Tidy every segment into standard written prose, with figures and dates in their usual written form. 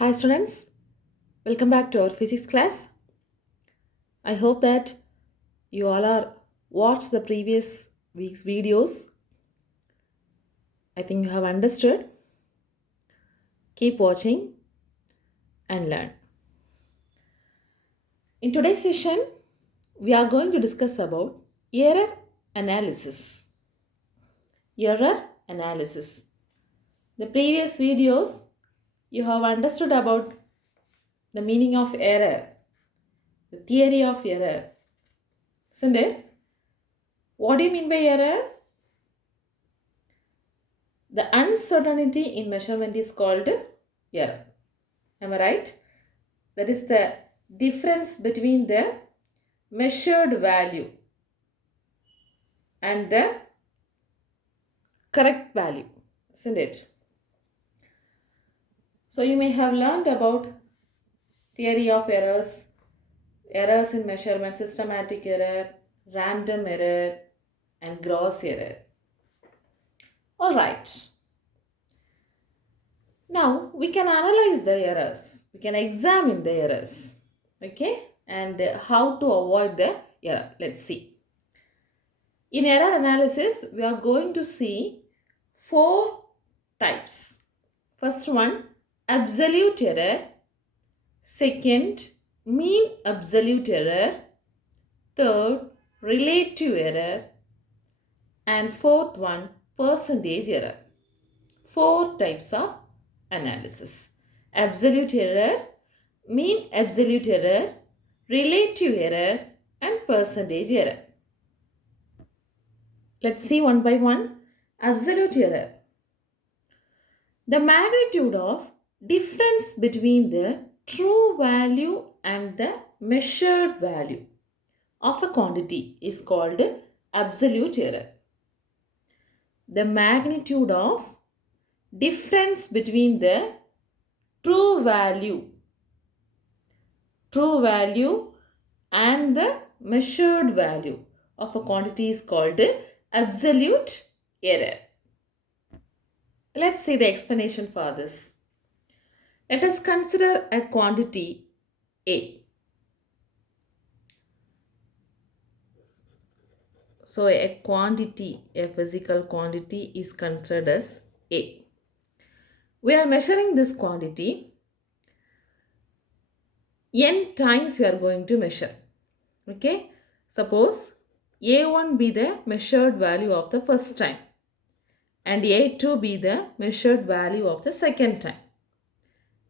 Hi students, welcome back to our physics class. I hope that you all are watched the previous week's videos. I think you have understood. Keep watching and learn. In today's session, we are going to discuss about error analysis. Error analysis. The previous videos you have understood about the meaning of error, the theory of error. Isn't it? What do you mean by error? The uncertainty in measurement is called error. Am I right? That is the difference between the measured value and the correct value, isn't it? So you may have learned about theory of errors, errors in measurement, systematic error, random error, and gross error. All right. Now we can analyze the errors. We can examine the errors. Okay? And how to avoid the error. Let's see. In error analysis, we are going to see four types. First one, absolute error. Second, mean absolute error. Third, relative error. And fourth one, percentage error. Four types of analysis. Absolute error, mean absolute error, relative error, and percentage error. Let's see one by one. Absolute error. The magnitude of difference between the true value and the measured value of a quantity is called absolute error. The magnitude of difference between the true value and the measured value of a quantity is called absolute error. Let's see the explanation for this. Let us consider a quantity A. So a quantity, a physical quantity is considered as A. We are measuring this quantity n times we are going to measure. Okay. Suppose A1 be the measured value of the first time and A2 be the measured value of the second time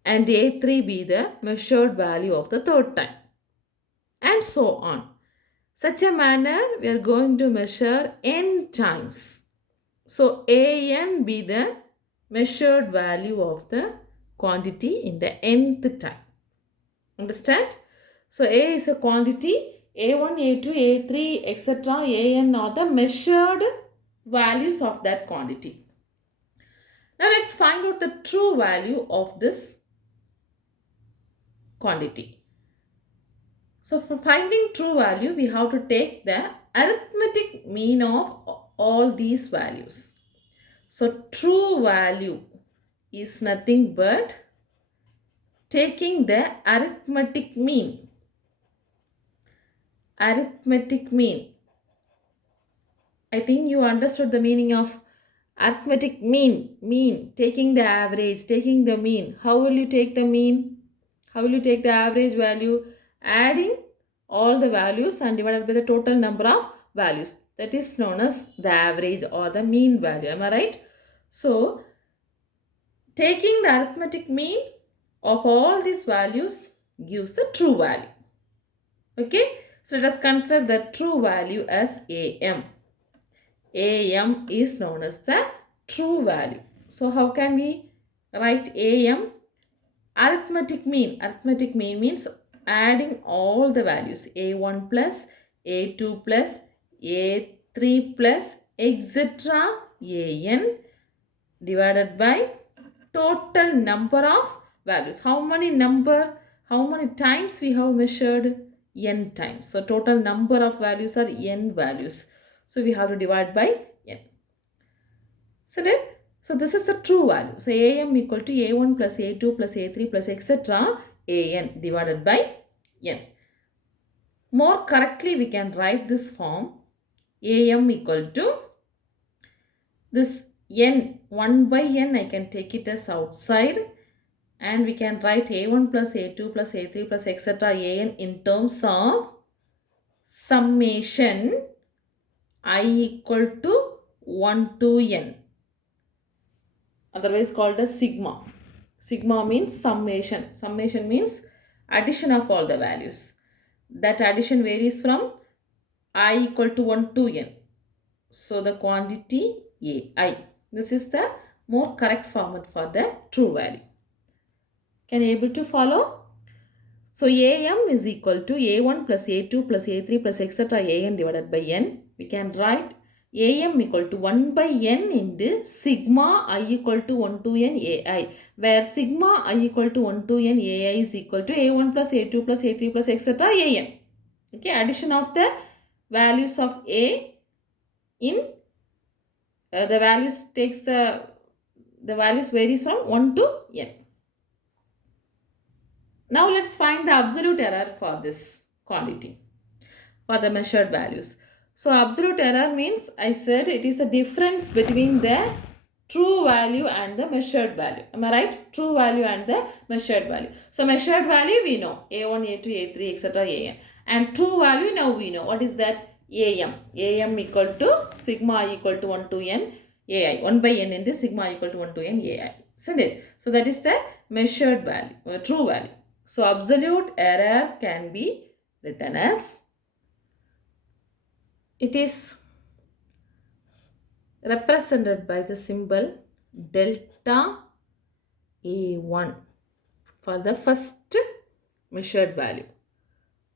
and A3 be the measured value of the third time and so on. Such a manner we are going to measure n times. So an be the measured value of the quantity in the nth time. Understand? So A is a quantity, A1, A2, A3, etc. An are the measured values of that quantity. Now let's find out the true value of this quantity. So for finding true value, we have to take the arithmetic mean of all these values. So true value is nothing but taking the arithmetic mean. Arithmetic mean. I think you understood the meaning of arithmetic mean. Mean, taking the average, taking the mean. How will you take the mean? How will you take the average value? Adding all the values and divided by the total number of values. That is known as the average or the mean value. Am I right? So, taking the arithmetic mean of all these values gives the true value. Okay? So, let us consider the true value as AM. AM is known as the true value. So, how can we write AM? Arithmetic mean. Arithmetic mean means adding all the values. A1 plus, A2 plus, A3 plus, etc. AN divided by total number of values. How many times we have measured? N times. So total number of values are n values. So we have to divide by n. So then So this is the true value. So am equal to a1 plus a2 plus a3 plus etc. an divided by n. More correctly, we can write this form. Am equal to this n, 1 by n, I can take it as outside, and we can write a1 plus a2 plus a3 plus etc. an in terms of summation I equal to 1 to n, otherwise called as sigma. Sigma means summation. Summation means addition of all the values. That addition varies from I equal to 1 to n. So the quantity ai. This is the more correct format for the true value. Can you able to follow? So am is equal to a1 plus a2 plus a3 plus etc. an divided by n. We can write am equal to 1 by n into sigma I equal to 1 to n ai, where sigma I equal to 1 to n ai is equal to a1 plus a2 plus a3 plus etc. an. Okay, addition of the values of a in the values takes the values varies from 1 to n. Now let's find the absolute error for this quantity, for the measured values. So absolute error means, I said, it is the difference between the true value and the measured value. Am I right? True value and the measured value. So measured value we know a1, a2, a3 etc. an, and true value now we know what is that. am equal to sigma equal to 1 to n ai, 1 by n into sigma equal to 1 to n ai, isn't it? So that is the measured value, true value. So absolute error can be written as, it is represented by the symbol delta A1 for the first measured value.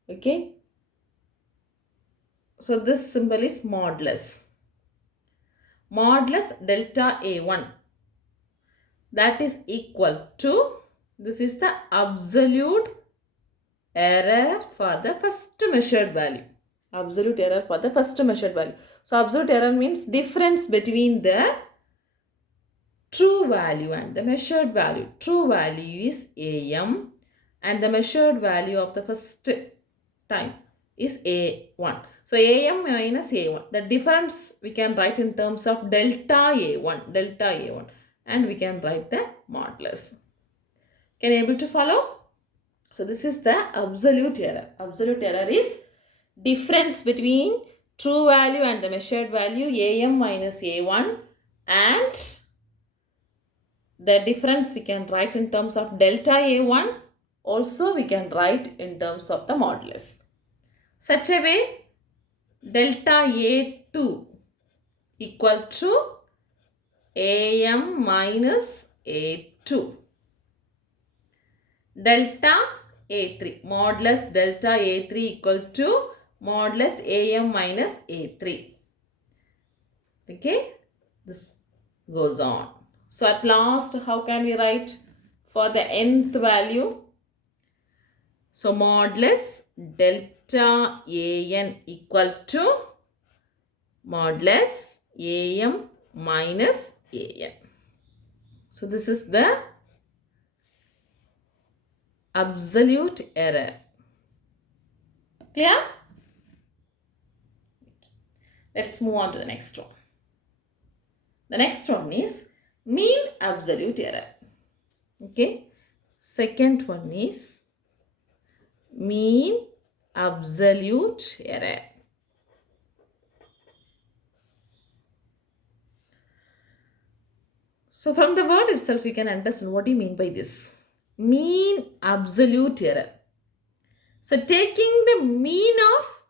Okay. So this symbol is modulus. Modulus delta A1, that is equal to, this is the absolute error for the first measured value. Absolute error for the first measured value. So absolute error means difference between the true value and the measured value. True value is am and the measured value of the first time is a1. So am minus a1. The difference we can write in terms of delta a1, and we can write the modulus. Can you able to follow? So this is the absolute error. Absolute error is difference between true value and the measured value am minus a1, and the difference we can write in terms of delta a1, also we can write in terms of the modulus. Such a way, delta a2 equal to am minus a2. Delta a3, modulus delta a3 equal to modulus am minus a3. Okay, this goes on. So at last, how can we write for the nth value? So modulus delta an equal to modulus am minus an. So this is the absolute error. Clear? Let's move on to the next one. The next one is mean absolute error. Okay. Second one is mean absolute error. So from the word itself, we can understand what do you mean by this. Mean absolute error. So taking the mean of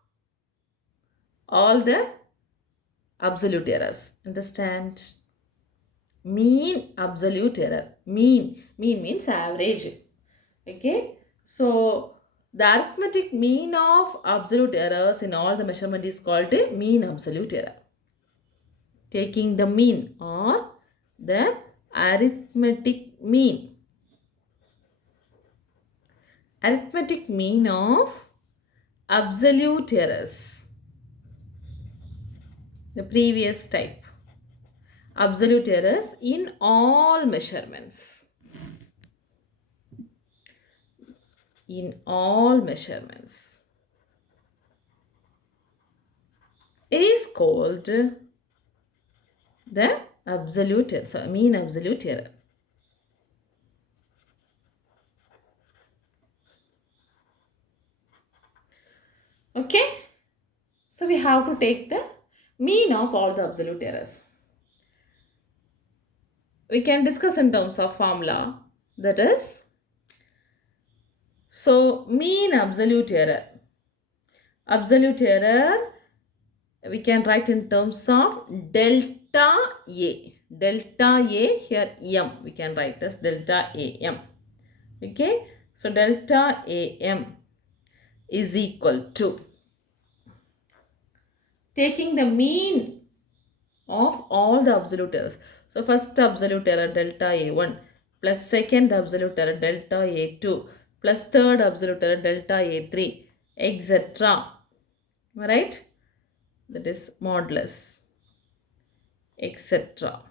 all the absolute errors. Understand? Mean absolute error. Mean means average. Okay. So the arithmetic mean of absolute errors in all the measurement is called a mean absolute error. Taking the mean or the arithmetic mean. Arithmetic mean of absolute errors. The previous type. absolute errors in all measurements. In all measurements is called the absolute error, so mean absolute error. Okay, so we have to take the mean of all the absolute errors. We can discuss in terms of formula, that is, so mean absolute error. Absolute error we can write in terms of delta A. Delta A, here M we can write as delta AM. Okay, so delta AM is equal to taking the mean of all the absolute errors. So first absolute error delta A1 plus second absolute error delta A2 plus third absolute error delta A3, etc. Right? That is modulus, etc.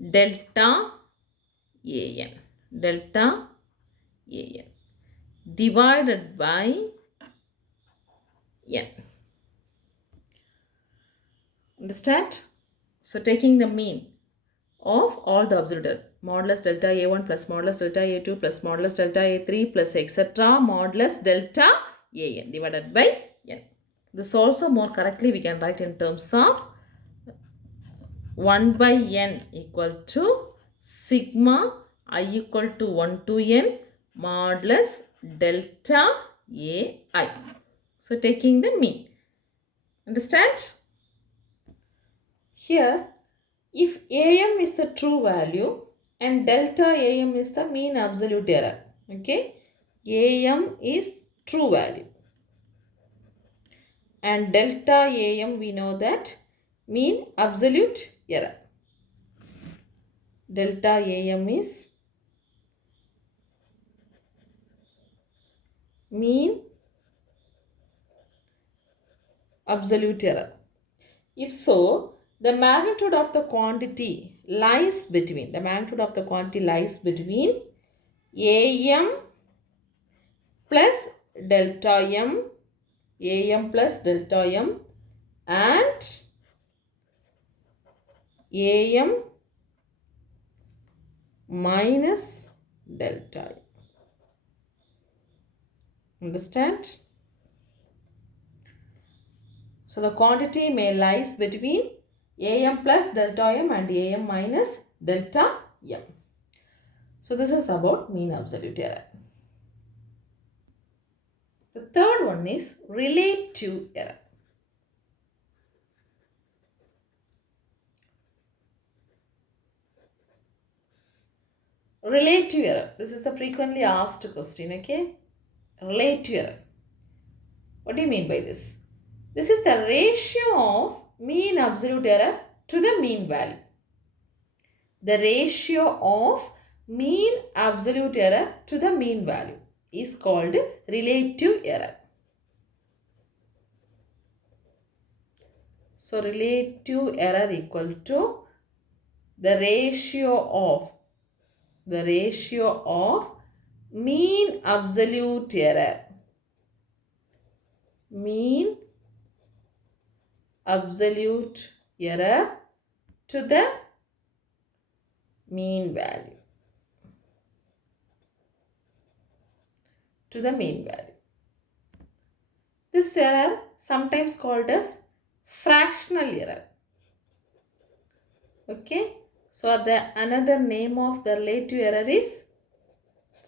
Delta AN. Delta AN divided by N. Understand? So taking the mean of all the absolute error, modulus delta A1 plus modulus delta A2 plus modulus delta A3 plus etc. modulus delta AN divided by N. This also more correctly we can write in terms of 1 by N equal to sigma I equal to 1 to N modulus delta AI. So taking the mean. Understand? Here, if AM is the true value and delta AM is the mean absolute error, okay, AM is true value and delta AM we know that mean absolute error. Delta AM is mean absolute error. If so, the magnitude of the quantity lies between AM plus delta AM plus delta M and AM minus delta M. Understand? So the quantity may lies between AM plus delta M and AM minus delta M. So this is about mean absolute error. The third one is relative error. Relative error. This is the frequently asked question, okay? Relative error. What do you mean by this? This is the ratio of mean absolute error to the mean value. The ratio of mean absolute error to the mean value is called relative error. So relative error equal to the ratio of mean absolute error. Mean absolute error to the mean value. To the mean value. This error sometimes called as fractional error. Okay. So the another name of the relative error is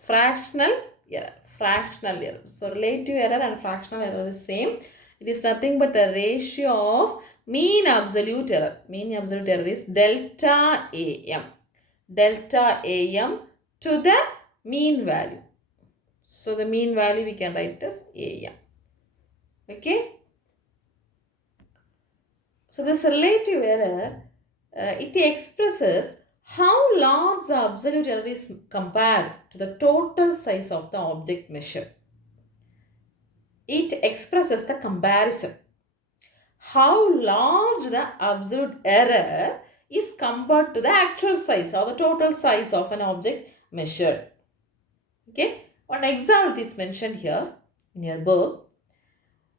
fractional error. Fractional error. So relative error and fractional error is same. It is nothing but the ratio of mean absolute error. Mean absolute error is delta AM. Delta AM to the mean value. So the mean value we can write as AM. Okay. So this relative error, it expresses how large the absolute error is compared to the total size of the object measured. It expresses the comparison. how large the absolute error is compared to the actual size or the total size of an object measured. Okay, one example is mentioned here in your book.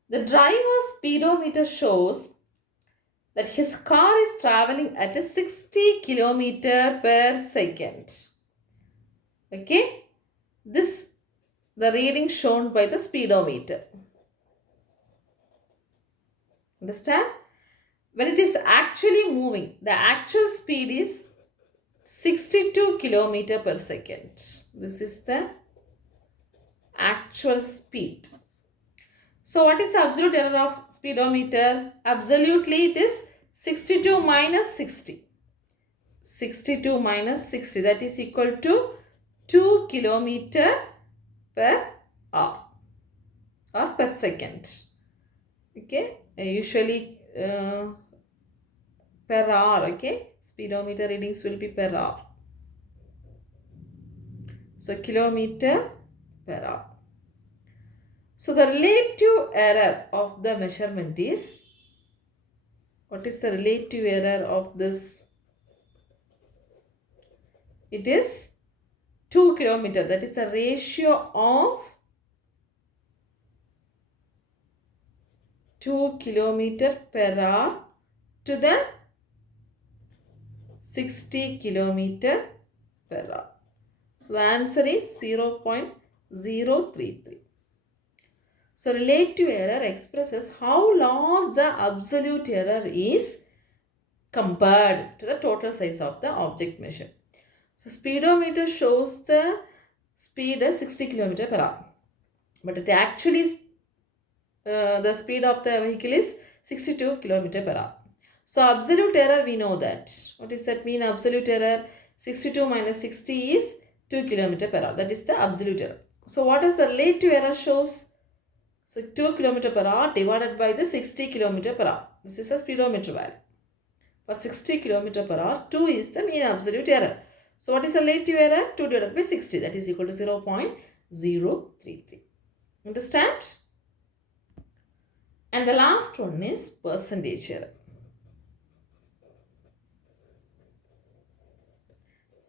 The driver's speedometer shows that his car is traveling at a 60 kilometer per second. Okay, this the reading shown by the speedometer. Understand? When it is actually moving, the actual speed is 62 kilometer per second. This is the actual speed. So what is the absolute error of speedometer? Absolutely it is 62 minus 60. 62 minus 60, that is equal to 2 kilometer per hour or per second. Okay, usually per hour. Okay, speedometer readings will be per hour. So kilometer per hour. So the relative error of the measurement is, what is the relative error of this? It is 2 kilometer. That is the ratio of 2 kilometer per hour to the 60 kilometer per hour. So the answer is 0.033. So relative error expresses how large the absolute error is compared to the total size of the object measured. So speedometer shows the speed as 60 km per hour. But it actually the speed of the vehicle is 62 km per hour. So absolute error, we know that. What does that mean? Absolute error, 62 minus 60 is 2 km per hour. That is the absolute error. So what is the relative error shows? So 2 km per hour divided by the 60 km per hour. This is a speedometer value. For 60 km per hour, 2 is the mean absolute error. So what is the relative error? 2 divided by 60, that is equal to 0.033. Understand? And the last one is percentage error.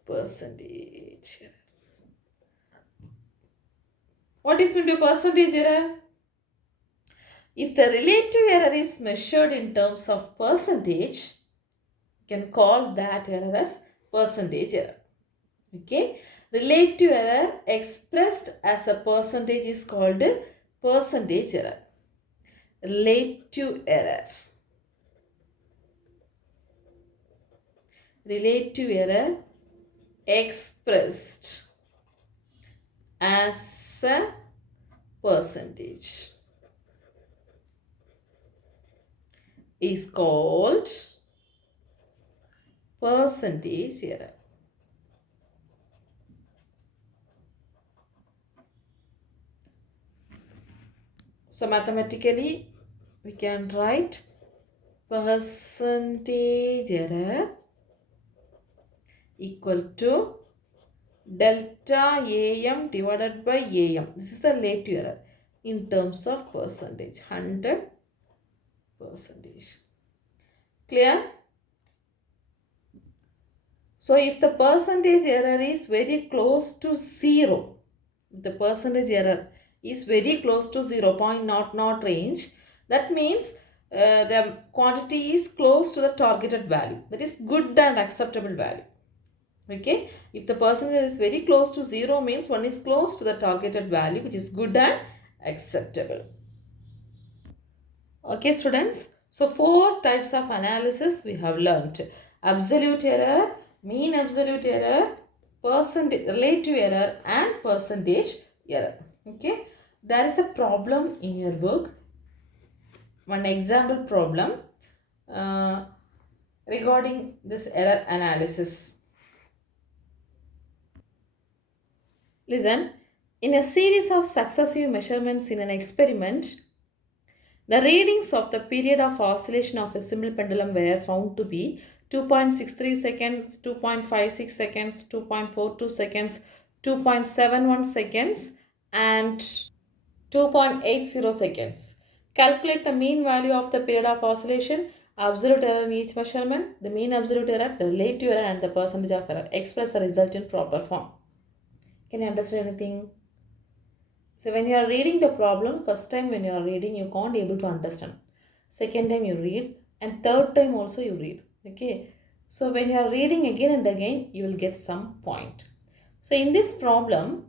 Percentage error. What is meant by percentage error? If the relative error is measured in terms of percentage, you can call that error as percentage error. Okay, relative error expressed as a percentage is called percentage error. Relative error. Relative error expressed as a percentage is called percentage error. So mathematically we can write percentage error equal to delta AM divided by AM. This is the relative error in terms of percentage, 100%. Clear? So if the percentage error is very close to 0, the percentage error is very close to 0.00 range, that means the quantity is close to the targeted value, that is good and acceptable value. Okay, if the percentage is very close to 0 means one is close to the targeted value, which is good and acceptable. Okay students, so 4 types of analysis we have learnt: absolute error, mean absolute error, relative error and percentage error. Okay, there is a problem in your book, one example problem regarding this error analysis. Listen, in a series of successive measurements in an experiment, the readings of the period of oscillation of a simple pendulum were found to be 2.63 seconds, 2.56 seconds, 2.42 seconds, 2.71 seconds and 2.80 seconds. Calculate the mean value of the period of oscillation, absolute error in each measurement, the mean absolute error, the relative error, and the percentage of error. Express the result in proper form. Can you understand anything? So when you are reading the problem, first time when you are reading, you can't able to understand. Second time you read, and third time also you read. Okay. So when you are reading again and again, you will get some point. So in this problem,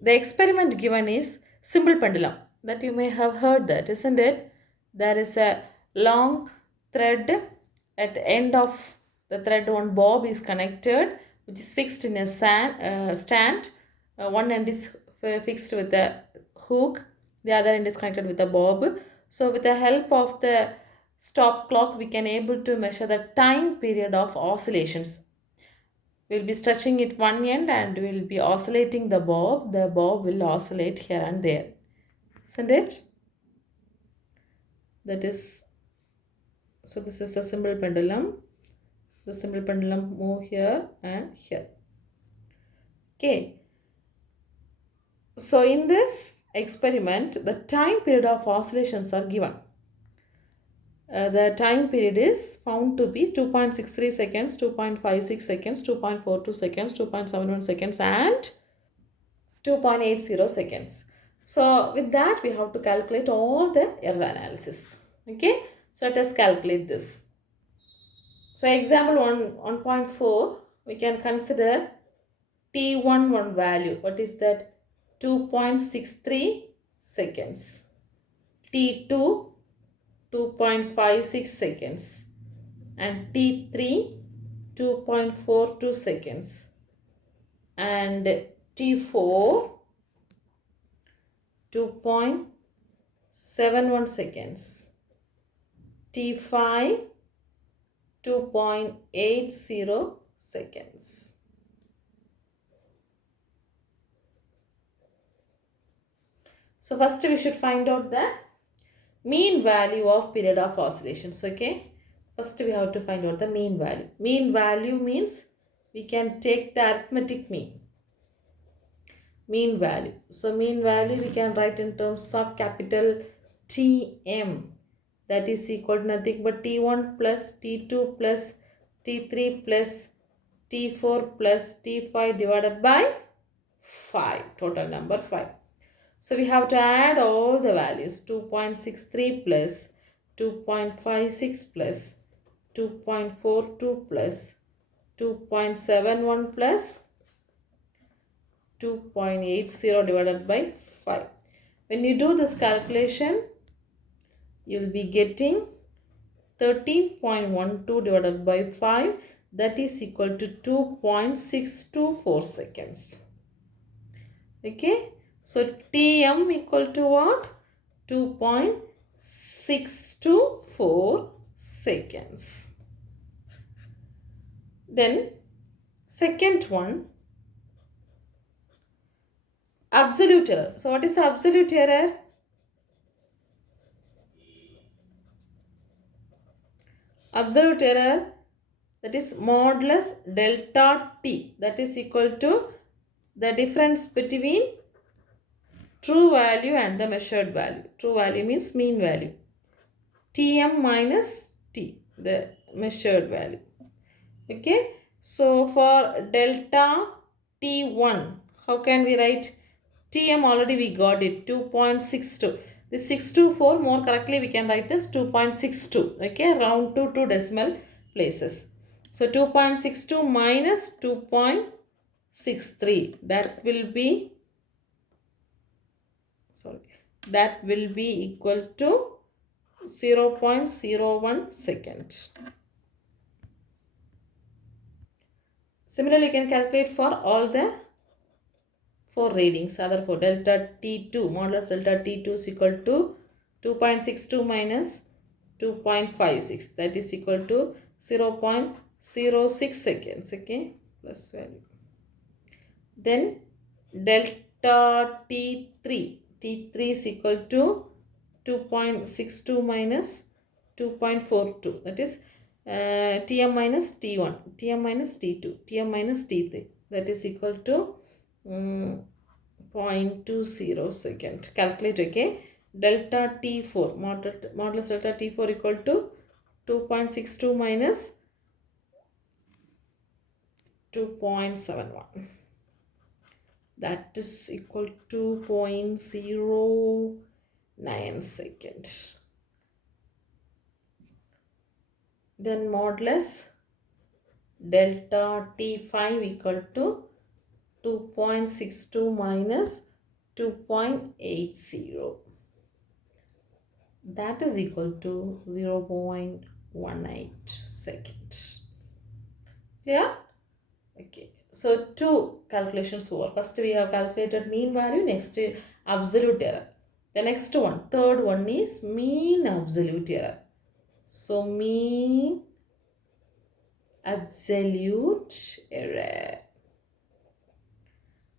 the experiment given is simple pendulum. That you may have heard that, isn't it? There is a long thread at the end of the thread. One bob is connected, which is fixed in a stand. One end is fixed with a hook, the other end is connected with a bob. So with the help of the stop clock, we can able to measure the time period of oscillations. We'll be stretching it one end and we'll be oscillating the bob. The bob will oscillate here and there. Isn't it? That is, so this is a simple pendulum. The simple pendulum move here and here. Okay. So in this experiment, the time period of oscillations are given. The time period is found to be 2.63 seconds, 2.56 seconds, 2.42 seconds, 2.71 seconds and 2.80 seconds. So with that we have to calculate all the error analysis. Okay. So let us calculate this. So example 1.4, we can consider T1 one value. What is that? 2.63 seconds. T2 2.56 seconds and T3 2.42 seconds and T4 2.71 seconds, T5 2.80 seconds. So first we should find out the mean value of period of oscillations. Okay, first we have to find out the mean value. Mean value means we can take the arithmetic mean. Mean value. So mean value we can write in terms of capital Tm, that is equal to nothing but T1 plus T2 plus T3 plus T4 plus T5 divided by 5, total number 5. So we have to add all the values, 2.63 plus 2.56 plus 2.42 plus 2.71 plus 2.80 divided by 5. When you do this calculation, you will be getting 13.12 divided by 5, that is equal to 2.624 seconds. Okay, so Tm equal to what? 2.624 seconds. Then second one, absolute error. So what is the absolute error? Absolute error, that is modulus delta t, that is equal to the difference between true value and the measured value. True value means mean value. Tm minus t, the measured value. Okay. So for delta T1, how can we write? Tm already we got it, 2.62. This 624 more correctly we can write as 2.62. Okay, round to 2 decimal places. So 2.62 minus 2.63, that will be, that will be equal to 0.01 second. Similarly, you can calculate for all the 4 readings. Other 4, delta T2, modulus delta T2 is equal to 2.62 minus 2.56, that is equal to 0.06 seconds. Okay, plus value. Then delta T3, T3 is equal to 2.62 minus 2.42, that is Tm minus T1, Tm minus T2, Tm minus T3, that is equal to 0.20 second. Calculate. Okay, delta T4, modulus delta T4 equal to 2.62 minus 2.71. That is equal to 0.09 seconds. Then modulus delta T5 equal to 2.62 minus 2.80. That is equal to 0.18 seconds. Yeah? Okay. So two calculations over. First we have calculated mean value, next absolute error. The next one, third one is mean absolute error. So mean absolute error.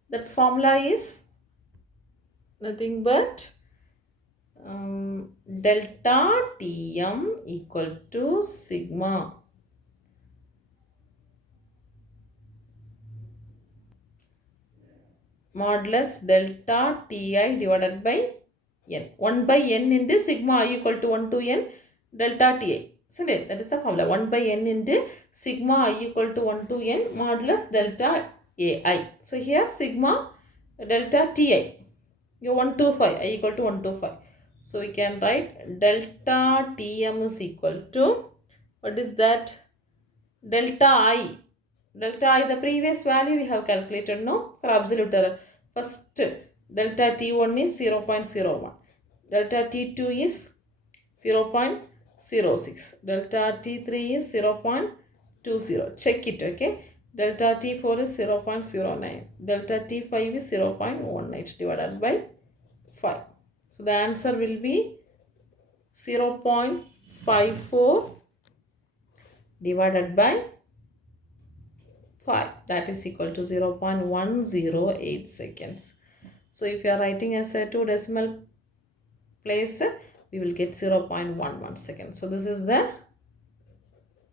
That formula is nothing but delta Tm equal to sigma modulus delta Ti divided by n. 1 by n into sigma I equal to 1 to n delta Ti. Isn't it? That is the formula. 1 by n into sigma I equal to 1 to n modulus delta Ai. So here sigma delta Ti. You 125 I equal to 125. So we can write delta Tm is equal to, what is that? Delta I. Delta I, the previous value we have calculated, no? For absolute error. First, delta T1 is 0.01. Delta T2 is 0.06. Delta T3 is 0.20. Check it, okay? Delta T4 is 0.09. Delta T5 is 0.18 divided by 5. So the answer will be 0.54 divided by 5. That is equal to 0.108 seconds. So if you are writing as a 2 decimal place, we will get 0.11 seconds. So this is the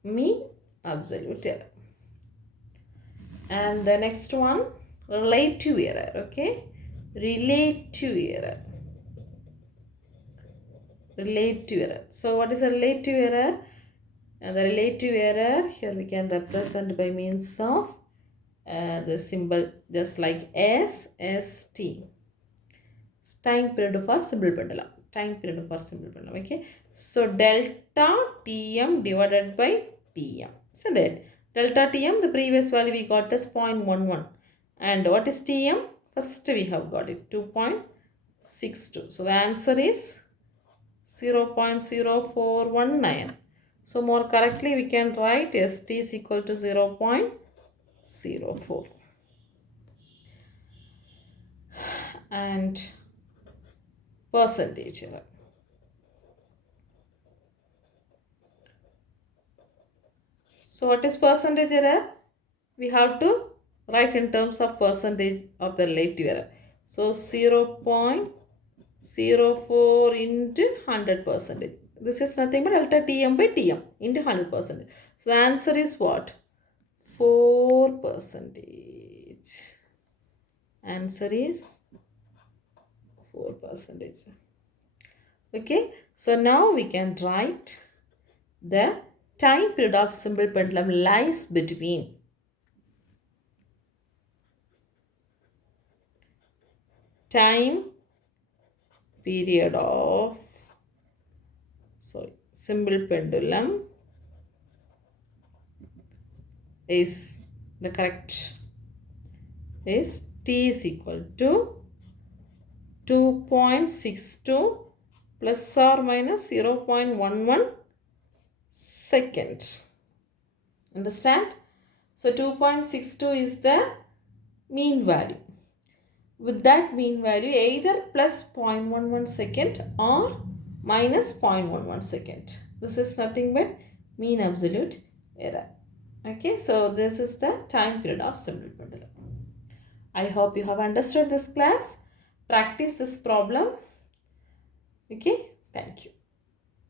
mean absolute error. And the next one, relative error. Okay, relative error. Relative error. So what is a relative error? And the relative error here we can represent by means of the symbol just like SST. Time period for simple pendulum. Time period for simple pendulum. Okay. So delta Tm divided by Tm. Isn't it? Delta Tm, the previous value we got is 0.11. And what is Tm? First we have got it 2.62. So the answer is 0.0419. So more correctly we can write St is equal to 0.04. And percentage error. So what is percentage error? We have to write in terms of percentage of the relative error. So 0.04 into 100%. This is nothing but delta Tm by Tm into 100%. So the answer is what? 4%. Answer is 4%. Okay. So now we can write the time period of simple pendulum lies between time period of simple pendulum is the correct is t is equal to 2.62 plus or minus 0.11 second. Understand? So 2.62 is the mean value. With that mean value, either plus 0.11 second or minus 0.11 second. This is nothing but mean absolute error. Okay, so this is the time period of simple pendulum. I hope you have understood this class. Practice this problem. Okay, thank you.